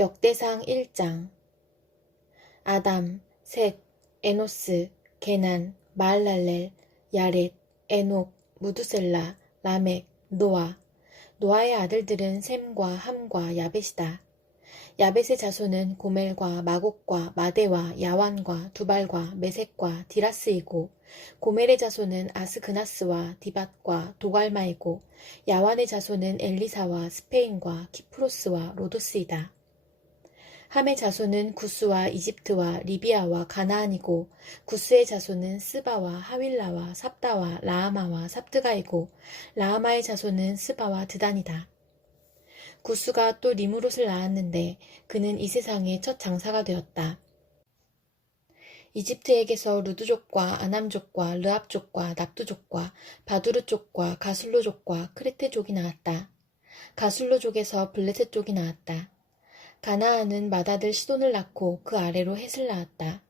역대상 1장. 아담, 셋, 에노스, 게난, 마할랄렐, 야렛, 에녹, 무두셀라, 라멕, 노아. 노아의 아들들은 셈과 함과 야벳이다. 야벳의 자손은 고멜과 마곡과 마대와 야완과 두발과 메색과 디라스이고, 고멜의 자손은 아스그나스와 디밧과 도갈마이고, 야완의 자손은 엘리사와 스페인과 키프로스와 로도스이다. 함의 자손은 구스와 이집트와 리비아와 가나안이고, 구스의 자손은 스바와 하윌라와 삽다와 라하마와 삽드가이고, 라하마의 자손은 스바와 드단이다. 구스가 또 리무롯을 낳았는데 그는 이 세상의 첫 장사가 되었다. 이집트에게서 루드족과 아남족과 르압족과 납두족과 바두르족과 가술로족과 크레테족이 나왔다. 가술로족에서 블레셋족이 나왔다. 가나안은 맏아들 시돈을 낳고 그 아래로 헷을 낳았다.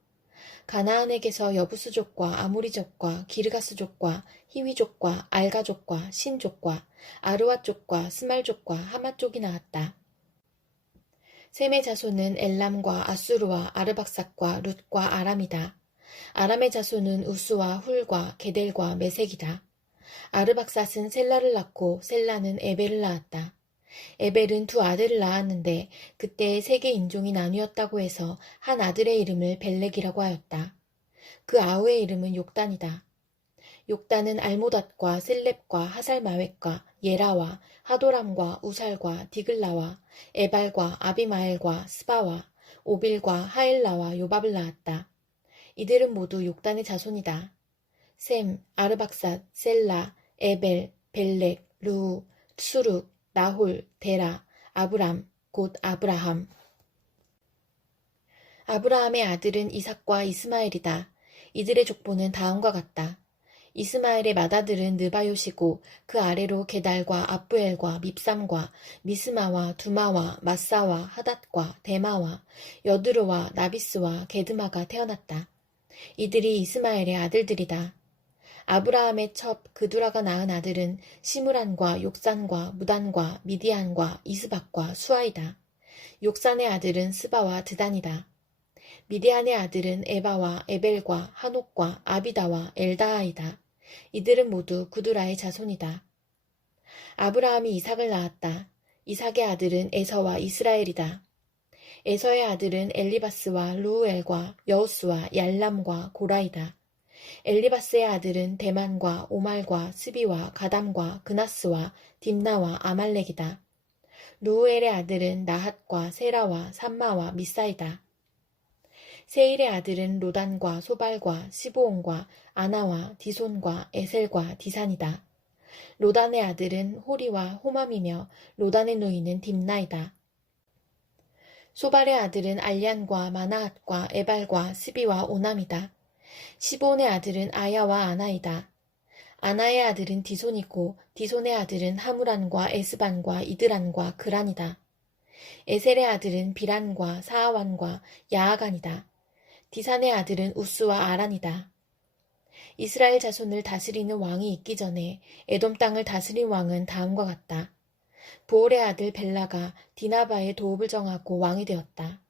가나안에게서 여부스족과 아모리족과 기르가스족과 히위족과 알가족과 신족과 아르와족과 스말족과 하마족이 나왔다. 셈의 자손은 엘람과 아수르와 아르박삭과 룻과 아람이다. 아람의 자손은 우스와 훌과 게델과 메색이다. 아르박삭은 셀라를 낳고 셀라는 에벨을 낳았다. 에벨은 두 아들을 낳았는데 그때 세계 인종이 나뉘었다고 해서 한 아들의 이름을 벨렉이라고 하였다. 그 아우의 이름은 욕단이다. 욕단은 알모닷과 셀렙과 하살마웻과 예라와 하도람과 우살과 디글라와 에발과 아비마엘과 스바와 오빌과 하일라와 요밥을 낳았다. 이들은 모두 욕단의 자손이다. 셈, 아르박삿, 셀라, 에벨, 벨렉, 르우, 수룩, 나홀, 데라, 아브람, 곧 아브라함. 아브라함의 아들은 이삭과 이스마엘이다. 이들의 족보는 다음과 같다. 이스마엘의 맏아들은 느바요시고 그 아래로 게달과 압부엘과 밉삼과 미스마와 두마와 마사와 하닷과 데마와 여드로와 나비스와 게드마가 태어났다. 이들이 이스마엘의 아들들이다. 아브라함의 첩 그두라가 낳은 아들은 시므란과 욕산과 무단과 미디안과 이스박과 수아이다. 욕산의 아들은 스바와 드단이다. 미디안의 아들은 에바와 에벨과 한옥과 아비다와 엘다하이다. 이들은 모두 구두라의 자손이다. 아브라함이 이삭을 낳았다. 이삭의 아들은 에서와 이스라엘이다. 에서의 아들은 엘리바스와 루우엘과 여우스와 얄람과 고라이다. 엘리바스의 아들은 대만과 오말과 스비와 가담과 그나스와 딥나와 아말렉이다. 루우엘의 아들은 나핫과 세라와 삼마와 미사이다. 세일의 아들은 로단과 소발과 시브온과 아나와 디손과 에셀과 디산이다. 로단의 아들은 호리와 호맘이며 로단의 노인은 딥나이다. 소발의 아들은 알리안과 마나핫과 에발과 스비와 오남이다. 시브온의 아들은 아야와 아나이다. 아나의 아들은 디손이고 디손의 아들은 하무란과 에스반과 이드란과 그란이다. 에셀의 아들은 비란과 사하완과 야하간이다. 디산의 아들은 우스와 아란이다. 이스라엘 자손을 다스리는 왕이 있기 전에 에돔 땅을 다스린 왕은 다음과 같다. 부올의 아들 벨라가 디나바의 도읍을 정하고 왕이 되었다.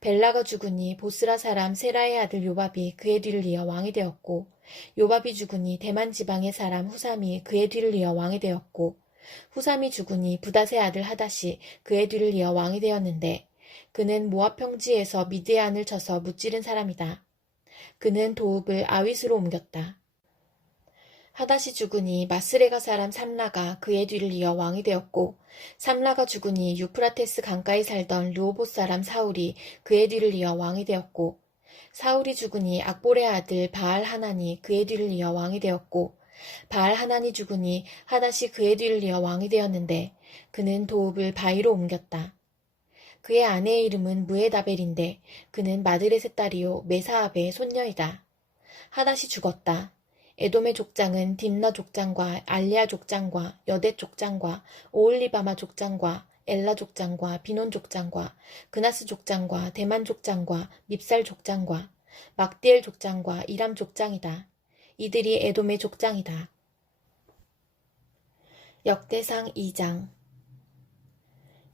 벨라가 죽으니 보스라 사람 세라의 아들 요밥이 그의 뒤를 이어 왕이 되었고, 요밥이 죽으니 대만 지방의 사람 후삼이 그의 뒤를 이어 왕이 되었고, 후삼이 죽으니 부닷의 아들 하닷이 그의 뒤를 이어 왕이 되었는데, 그는 모압 평지에서 미드안을 쳐서 무찌른 사람이다. 그는 도읍을 아윗으로 옮겼다. 하닷이 죽으니 마스레가 사람 삼라가 그의 뒤를 이어 왕이 되었고, 삼라가 죽으니 유프라테스 강가에 살던 르호봇 사람 사울이 그의 뒤를 이어 왕이 되었고, 사울이 죽으니 악볼의 아들 바알 하난이 그의 뒤를 이어 왕이 되었고, 바알 하난이 죽으니 하닷이 그의 뒤를 이어 왕이 되었는데, 그는 도읍을 바위로 옮겼다. 그의 아내의 이름은 무에다벨인데 그는 마드렛의 딸이요 메사압의 손녀이다. 하닷이 죽었다. 에돔의 족장은 딥나 족장과 알리아 족장과 여대 족장과 오올리바마 족장과 엘라 족장과 비논 족장과 그나스 족장과 대만 족장과 밉살 족장과 막디엘 족장과 이람 족장이다. 이들이 에돔의 족장이다. 역대상 2장.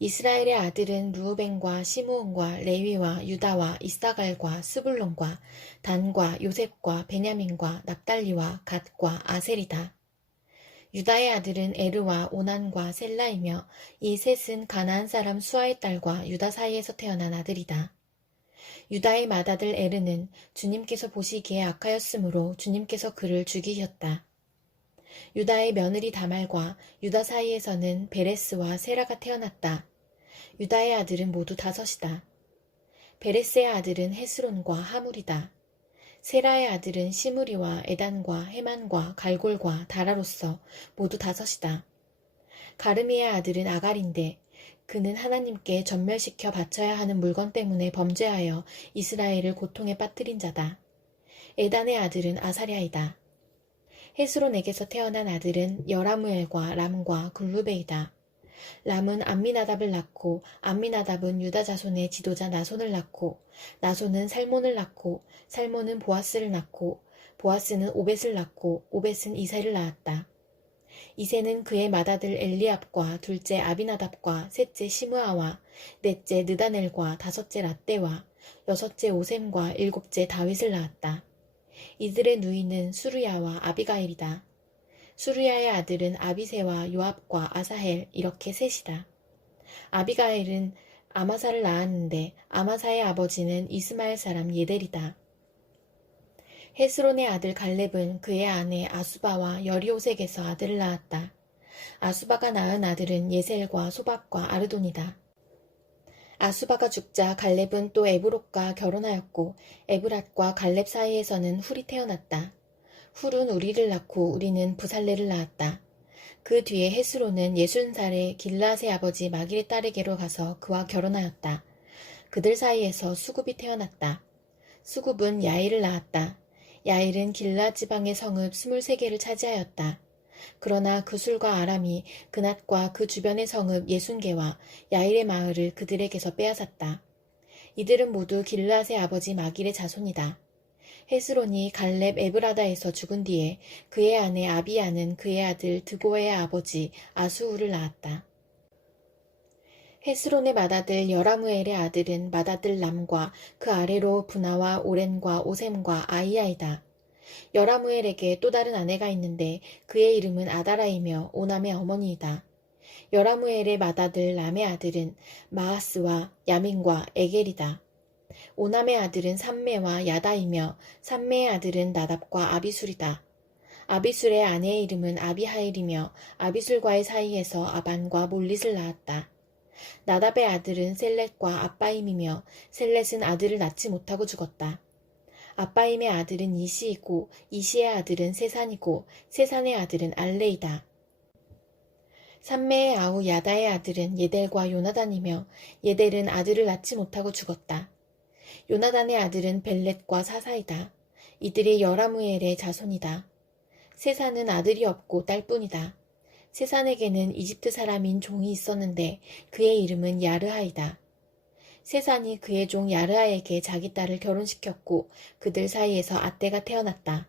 이스라엘의 아들은 루우벤과 시므온과 레위와 유다와 이사갈과 스불론과 단과 요셉과 베냐민과 납달리와 갓과 아셀이다. 유다의 아들은 에르와 오난과 셀라이며 이 셋은 가나안 사람 수아의 딸과 유다 사이에서 태어난 아들이다. 유다의 맏아들 에르는 주님께서 보시기에 악하였으므로 주님께서 그를 죽이셨다. 유다의 며느리 다말과 유다 사이에서는 베레스와 세라가 태어났다. 유다의 아들은 모두 5이다. 베레스의 아들은 헤스론과 하물이다. 세라의 아들은 시므리와 에단과 헤만과 갈골과 다라로서 모두 5이다. 가르미의 아들은 아갈인데 그는 하나님께 전멸시켜 바쳐야 하는 물건 때문에 범죄하여 이스라엘을 고통에 빠뜨린 자다. 에단의 아들은 아사랴이다. 헤스론에게서 태어난 아들은 여라무엘과 람과 글루베이다. 람은 암미나답을 낳고 암미나답은 유다 자손의 지도자 나손을 낳고 나손은 살몬을 낳고 살몬은 보아스를 낳고 보아스는 오벳을 낳고 오벳은 이새를 낳았다. 이새는 그의 맏아들 엘리압과 둘째 아비나답과 셋째 시므아와 넷째 느다넬과 5째 랏대와 6째 오셈과 7째 다윗을 낳았다. 이들의 누이는 수르야와 아비가일이다. 수르야의 아들은 아비새와 요압과 아사헬 이렇게 셋이다. 아비가일은 아마사를 낳았는데 아마사의 아버지는 이스마엘 사람 예델이다. 헤스론의 아들 갈렙은 그의 아내 아수바와 여리오색에서 아들을 낳았다. 아수바가 낳은 아들은 예셀과 소박과 아르돈이다. 아수바가 죽자 갈렙은 또 에브롯과 결혼하였고 에브랏과 갈렙 사이에서는 훌이 태어났다. 훌은 우리를 낳고 우리는 부살레를 낳았다. 그 뒤에 헤스론은 60살의 길르앗의 아버지 마길의 딸에게로 가서 그와 결혼하였다. 그들 사이에서 수굽이 태어났다. 수굽은 야일을 낳았다. 야일은 길르앗 지방의 성읍 23개를 차지하였다. 그러나 그술과 아람이 그낫과 그 주변의 성읍 60개와 야일의 마을을 그들에게서 빼앗았다. 이들은 모두 길르앗의 아버지 마길의 자손이다. 헤스론이 갈렙 에브라다에서 죽은 뒤에 그의 아내 아비야는 그의 아들 드고의 아버지 아수우를 낳았다. 헤스론의 맏아들 여라무엘의 아들은 맏아들 람과 그 아래로 브나와 오렌과 오셈과 아이야이다. 여라무엘에게 또 다른 아내가 있는데 그의 이름은 아다라이며 오남의 어머니이다. 여라무엘의 맏아들 람의 아들은 마하스와 야민과 에겔이다. 오남의 아들은 삼매와 야다이며 삼매의 아들은 나답과 아비술이다. 아비술의 아내의 이름은 아비하일이며 아비술과의 사이에서 아반과 몰릿을 낳았다. 나답의 아들은 셀렛과 아빠임이며 셀렛은 아들을 낳지 못하고 죽었다. 아빠임의 아들은 이시이고 이시의 아들은 세산이고 세산의 아들은 알레이다. 삼매의 아우 야다의 아들은 예델과 요나단이며 예델은 아들을 낳지 못하고 죽었다. 요나단의 아들은 벨렛과 사사이다. 이들이 여라무엘의 자손이다. 세산은 아들이 없고 딸뿐이다. 세산에게는 이집트 사람인 종이 있었는데 그의 이름은 야르하이다. 세산이 그의 종 야르하에게 자기 딸을 결혼시켰고 그들 사이에서 아떼가 태어났다.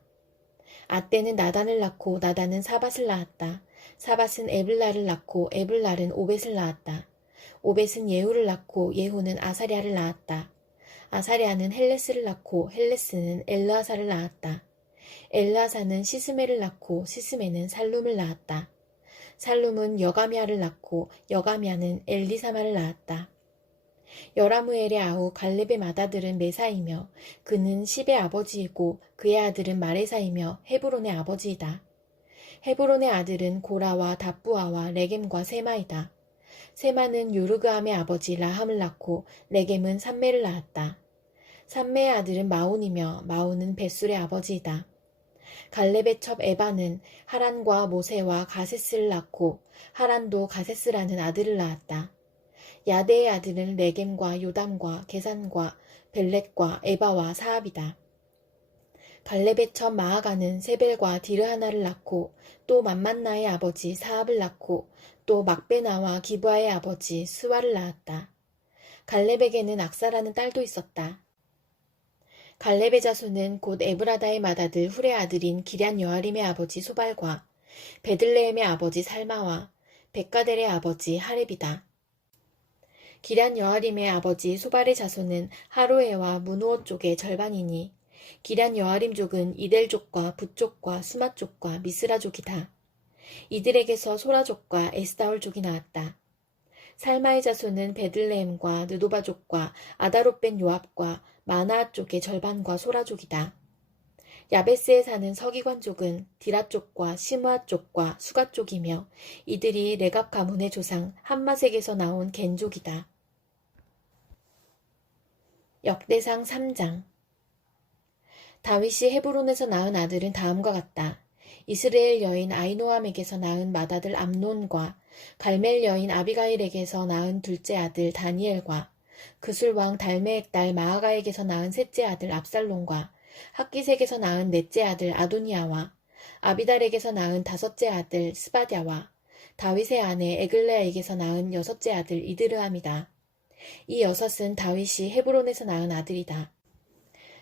아떼는 나단을 낳고 나단은 사밧을 낳았다. 사밧은 에블라를 낳고 에블랄은 오벳을 낳았다. 오벳은 예후를 낳고 예후는 아사랴를 낳았다. 아사랴는 헬레스를 낳고 헬레스는 엘르아사를 낳았다. 엘르아사는 시스메를 낳고 시스메는 살룸을 낳았다. 살룸은 여가미아를 낳고 여가미아는 엘리사마를 낳았다. 여라무엘의 아우 갈렙의 맏아들은 메사이며 그는 십의 아버지이고 그의 아들은 마레사이며 헤브론의 아버지이다. 헤브론의 아들은 고라와 답부아와 레겜과 세마이다. 세마는 요르그암의 아버지 라함을 낳고 레겜은 삼매를 낳았다. 삼매의 아들은 마온이며 마온은 벳술의 아버지이다. 갈렙의 첩 에바는 하란과 모세와 가세스를 낳고 하란도 가세스라는 아들을 낳았다. 야데의 아들은 레겜과 요담과 게산과 벨렛과 에바와 사압이다. 갈렙의 첩 마아가는 세벨과 디르하나를 낳고 또 맘만나의 아버지 사압을 낳고 또 막베나와 기브아의 아버지 스와를 낳았다. 갈렙에게는 악사라는 딸도 있었다. 갈렙의 자손은 곧 에브라다의 맏아들 훌의 아들인 기럇 여아림의 아버지 소발과 베들레헴의 아버지 살마와 백가델의 아버지 하렙이다. 기럇 여아림의 아버지 소발의 자손은 하로에와 무노어 쪽의 절반이니 기럇 여아림족은 이델족과 붓족과 수마족과 미스라족이다. 이들에게서 소라족과 에스다올족이 나왔다. 살마의 자손은 베들레헴과 느도바족과 아다롯 벤 요압과 마나아 쪽의 절반과 소라족이다. 야베스에 사는 서기관족은 디라 쪽과 시므아 쪽과 수가 쪽이며 이들이 레갑 가문의 조상 함마색에서 나온 겐족이다. 역대상 3장. 다윗이 헤브론에서 낳은 아들은 다음과 같다. 이스라엘 여인 아히노암에게서 낳은 맏아들 암논과 갈멜 여인 아비가일에게서 낳은 둘째 아들 다니엘과 그술왕 달메액 딸 마아가에게서 낳은 셋째 아들 압살롬과 학기색에서 낳은 넷째 아들 아도니아와 아비달에게서 낳은 다섯째 아들 스바랴와 다윗의 아내 에글레아에게서 낳은 여섯째 아들 이드르함이다. 이 여섯은 다윗이 헤브론에서 낳은 아들이다.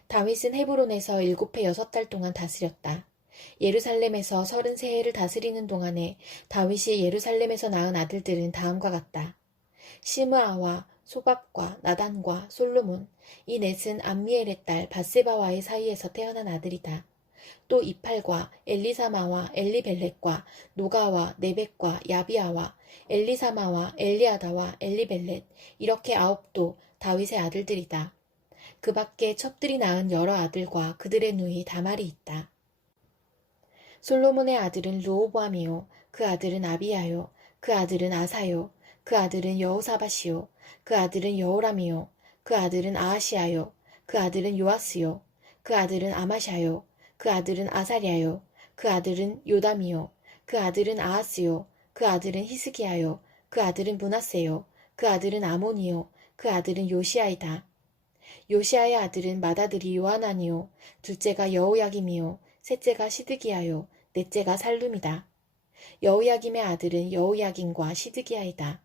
다윗은 헤브론에서 7해 6달 동안 다스렸다. 예루살렘에서 33해를 다스리는 동안에 다윗이 예루살렘에서 낳은 아들들은 다음과 같다. 시므아와 소밥과 나단과 솔로몬, 이 넷은 암미엘의 딸 바세바와의 사이에서 태어난 아들이다. 또 이팔과 엘리사마와 엘리벨렛과 노가와 네벡과 야비아와 엘리사마와 엘리아다와 엘리벨렛, 이렇게 9도 다윗의 아들들이다. 그 밖에 첩들이 낳은 여러 아들과 그들의 누이 다말이 있다. 솔로몬의 아들은 르호보암이요, 그 아들은 아비야요, 그 아들은 아사요, 그 아들은 여호사밧이요, 그 아들은 여호람이요, 그 아들은 아하시아요, 그 아들은 요아스요, 그 아들은 아마샤요, 그 아들은 아사랴요, 그 아들은 요담이요, 그 아들은 아하스요, 그 아들은 히스기야요, 그 아들은 므낫세요, 그 아들은 아몬이요, 그 아들은 요시아이다. 요시아의 아들은 맏아들이 요하나니요, 둘째가 여호야김이요, 셋째가 시드기야요, 넷째가 살룸이다. 여호야김의 아들은 여호야긴과 시드기야이다.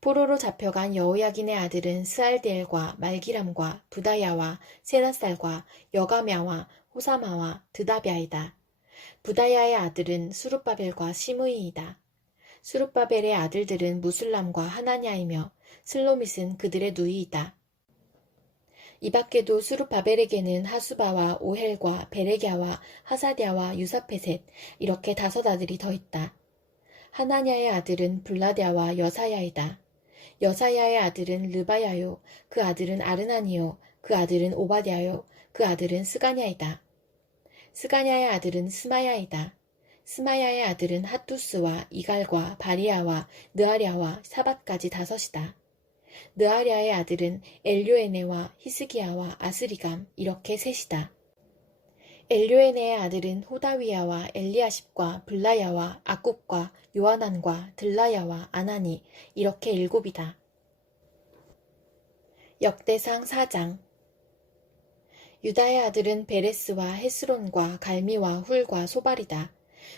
포로로 잡혀간 여호야긴의 아들은 스알디엘과 말기람과 부다야와 세나살과 여가мя와 호사마와 드다비아이다. 부다야의 아들은 수룹바벨과 시므이이다. 수룹바벨의 아들들은 무술람과 하나냐이며 슬로밋은 그들의 누이이다. 이 밖에도 수룹바벨에게는 하수바와 오헬과 베레갸와 하사랴와 유사페셋, 이렇게 5 아들이 더 있다. 하나냐의 아들은 블라랴와 여사야이다. 여사야의 아들은 르바야요, 그 아들은 아르나니요, 그 아들은 오바댜요, 그 아들은 스가냐이다. 스가냐의 아들은 스마야이다. 스마야의 아들은 핫두스와 이갈과 바리아와 느아랴와 사밧까지 5이다. 느아랴의 아들은 엘료에네와 히스기야와 아스리감, 이렇게 3이다. 엘료에네의 아들은 호다위야와 엘리아십과 블라야와 악굽과 요하난과 들라야와 아나니, 이렇게 7이다. 역대상 4장. 유다의 아들은 베레스와 헤스론과 갈미와 훌과 소발이다.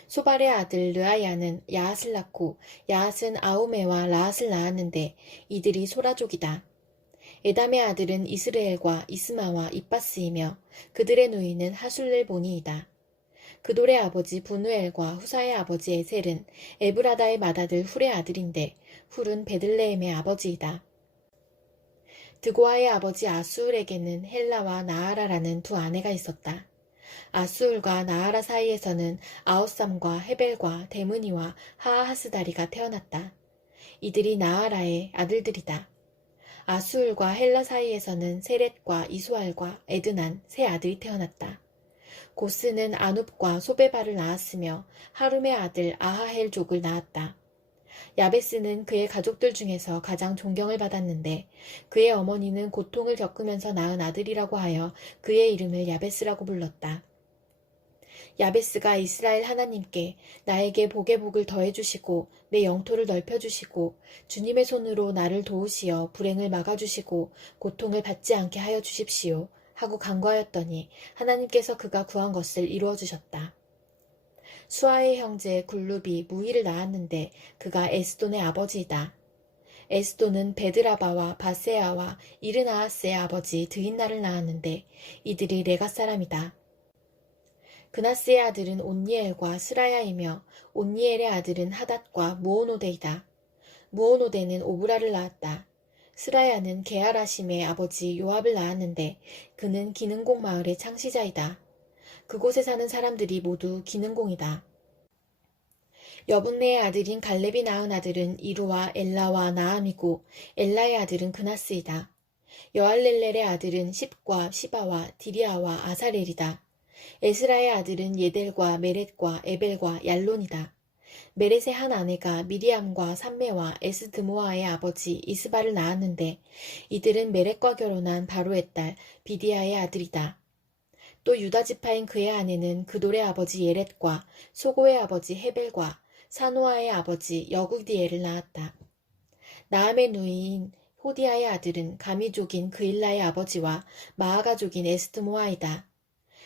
소발의 아들 르아야는 야앗을 낳고 야앗은 아우메와 라앗을 낳았는데 이들이 소라족이다. 에담의 아들은 이스르엘과 이스마와 입바스이며 그들의 누이는 하술렐보니이다. 그돌의 아버지 부누엘과 후사의 아버지 에셀은 에브라다의 맏아들 훌의 아들인데 훌은 베들레헴의 아버지이다. 드고아의 아버지 아수울에게는 헬라와 나아라라는 2 아내가 있었다. 아수울과 나아라 사이에서는 아호삼과 헤벨과 데므니와 하하스다리가 태어났다. 이들이 나아라의 아들들이다. 아수울과 헬라 사이에서는 세렛과 이수알과 에드난 3 아들이 태어났다. 고스는 아눕과 소베바를 낳았으며 하룸의 아들 아하헬족을 낳았다. 야베스는 그의 가족들 중에서 가장 존경을 받았는데 그의 어머니는 고통을 겪으면서 낳은 아들이라고 하여 그의 이름을 야베스라고 불렀다. 야베스가 이스라엘 하나님께 나에게 복의 복을 더해주시고 내 영토를 넓혀주시고 주님의 손으로 나를 도우시어 불행을 막아주시고 고통을 받지 않게 하여 주십시오 하고 간구하였더니 하나님께서 그가 구한 것을 이루어주셨다. 수아의 형제 굴룹이 무희를 낳았는데 그가 에스돈의 아버지이다. 에스돈은 베드라바와 바세아와 이르나하스의 아버지 드인나를 낳았는데 이들이 레가 사람이다. 그나스의 아들은 온니엘과 스라야이며 온니엘의 아들은 하닷과 무오노데이다. 무오노데는 오브라를 낳았다. 스라야는 게하라심의 아버지 요압을 낳았는데 그는 기능공 마을의 창시자이다. 그곳에 사는 사람들이 모두 기능공이다. 여분네의 아들인 갈렙이 낳은 아들은 이루와 엘라와 나암이고 엘라의 아들은 그나스이다. 여알렐렐의 아들은 십과 시바와 디리아와 아사렐이다. 에스라의 아들은 예델과 메렛과 에벨과 얄론이다. 메렛의 한 아내가 미리암과 삼메와 에스드모아의 아버지 이스바를 낳았는데 이들은 메렛과 결혼한 바로의 딸 비디아의 아들이다. 또 유다 지파인 그의 아내는 그돌의 아버지 예렛과 소고의 아버지 헤벨과 사노아의 아버지 여구디엘을 낳았다. 나암의 누이인 호디아의 아들은 가미족인 그일라의 아버지와 마아가족인 에스드모아이다.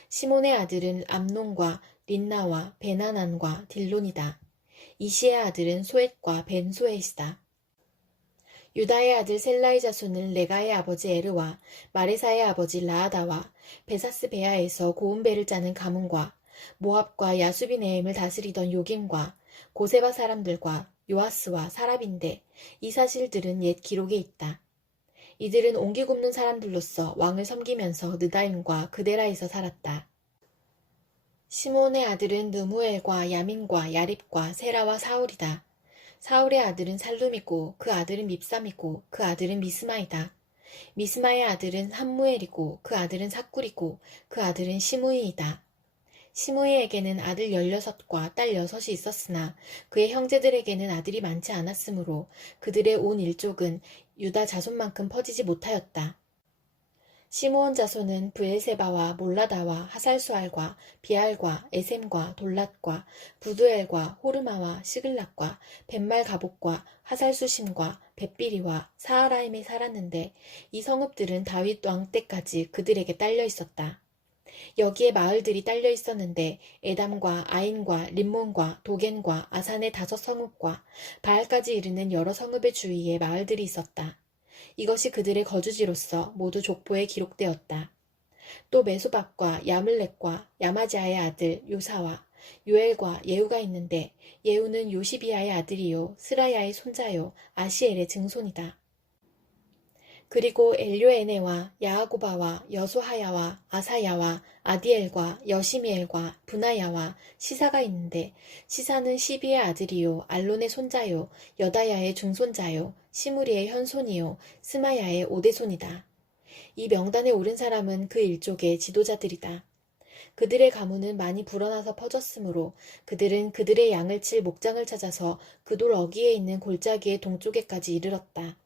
시몬의 아들은 암논과 린나와 베나난과 딜론이다. 이시의 아들은 소엣과 벤소엣이다. 유다의 아들 셀라의 자손은 레가의 아버지 에르와 마레사의 아버지 라아다와 베사스 베아에서 고운 배를 짜는 가문과 모압과 야수비네임을 다스리던 요김과 고세바 사람들과 요아스와 사랍인데 이 사실들은 옛 기록에 있다. 이들은 옹기 굽는 사람들로서 왕을 섬기면서 느다임과 그데라에서 살았다. 시몬의 아들은 느무엘과 야민과 야립과 세라와 사울이다. 사울의 아들은 살룸이고 그 아들은 밉삼이고 그 아들은 미스마이다. 미스마의 아들은 함무엘이고 그 아들은 삭굴이고 그 아들은 시므이이다. 시므이에게는 아들 16과 딸 6이 있었으나 그의 형제들에게는 아들이 많지 않았으므로 그들의 온 일족은 유다 자손만큼 퍼지지 못하였다. 시므온 자손은 브엘세바와 몰라다와 하살수알과 비알과 에셈과 돌랏과 부두엘과 호르마와 시글락과 벳말 가복과 하살수심과 벳비리와 사하라임에 살았는데 이 성읍들은 다윗 왕 때까지 그들에게 딸려 있었다. 여기에 마을들이 딸려 있었는데 에담과 아인과 림몬과 도겐과 아산의 5성읍과 바알까지 이르는 여러 성읍의 주위에 마을들이 있었다. 이것이 그들의 거주지로서 모두 족보에 기록되었다. 또 메소밥과 야물렉과 야마지아의 아들 요사와 요엘과 예후가 있는데 예후는 요시비아의 아들이요 스라야의 손자요 아시엘의 증손이다. 그리고 엘료에네와 야하고바와 여소하야와 아사야와 아디엘과 여시미엘과 분하야와 시사가 있는데 시사는 시비의 아들이요 알론의 손자요 여다야의 중손자요 시무리의 현손이요 스마야의 오대손이다. 이 명단에 오른 사람은 그 일족의 지도자들이다. 그들의 가문은 많이 불어나서 퍼졌으므로 그들은 그들의 양을 칠 목장을 찾아서 그 돌 어귀에 있는 골짜기의 동쪽에까지 이르렀다.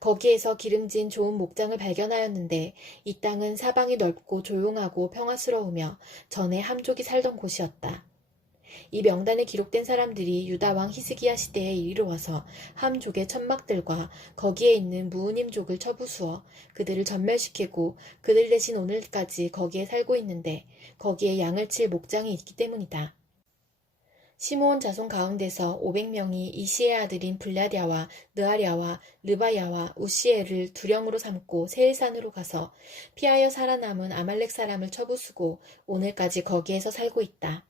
거기에서 기름진 좋은 목장을 발견하였는데 이 땅은 사방이 넓고 조용하고 평화스러우며 전에 함족이 살던 곳이었다. 이 명단에 기록된 사람들이 유다왕 히스기야 시대에 이리로 와서 함족의 천막들과 거기에 있는 무우님족을 쳐부수어 그들을 전멸시키고 그들 대신 오늘까지 거기에 살고 있는데 거기에 양을 칠 목장이 있기 때문이다. 시므온 자손 가운데서 500명이 이시의 아들인 블랴랴와 느아랴와 르바야와 우시엘을 두령으로 삼고 세일산으로 가서 피하여 살아남은 아말렉 사람을 쳐부수고 오늘까지 거기에서 살고 있다.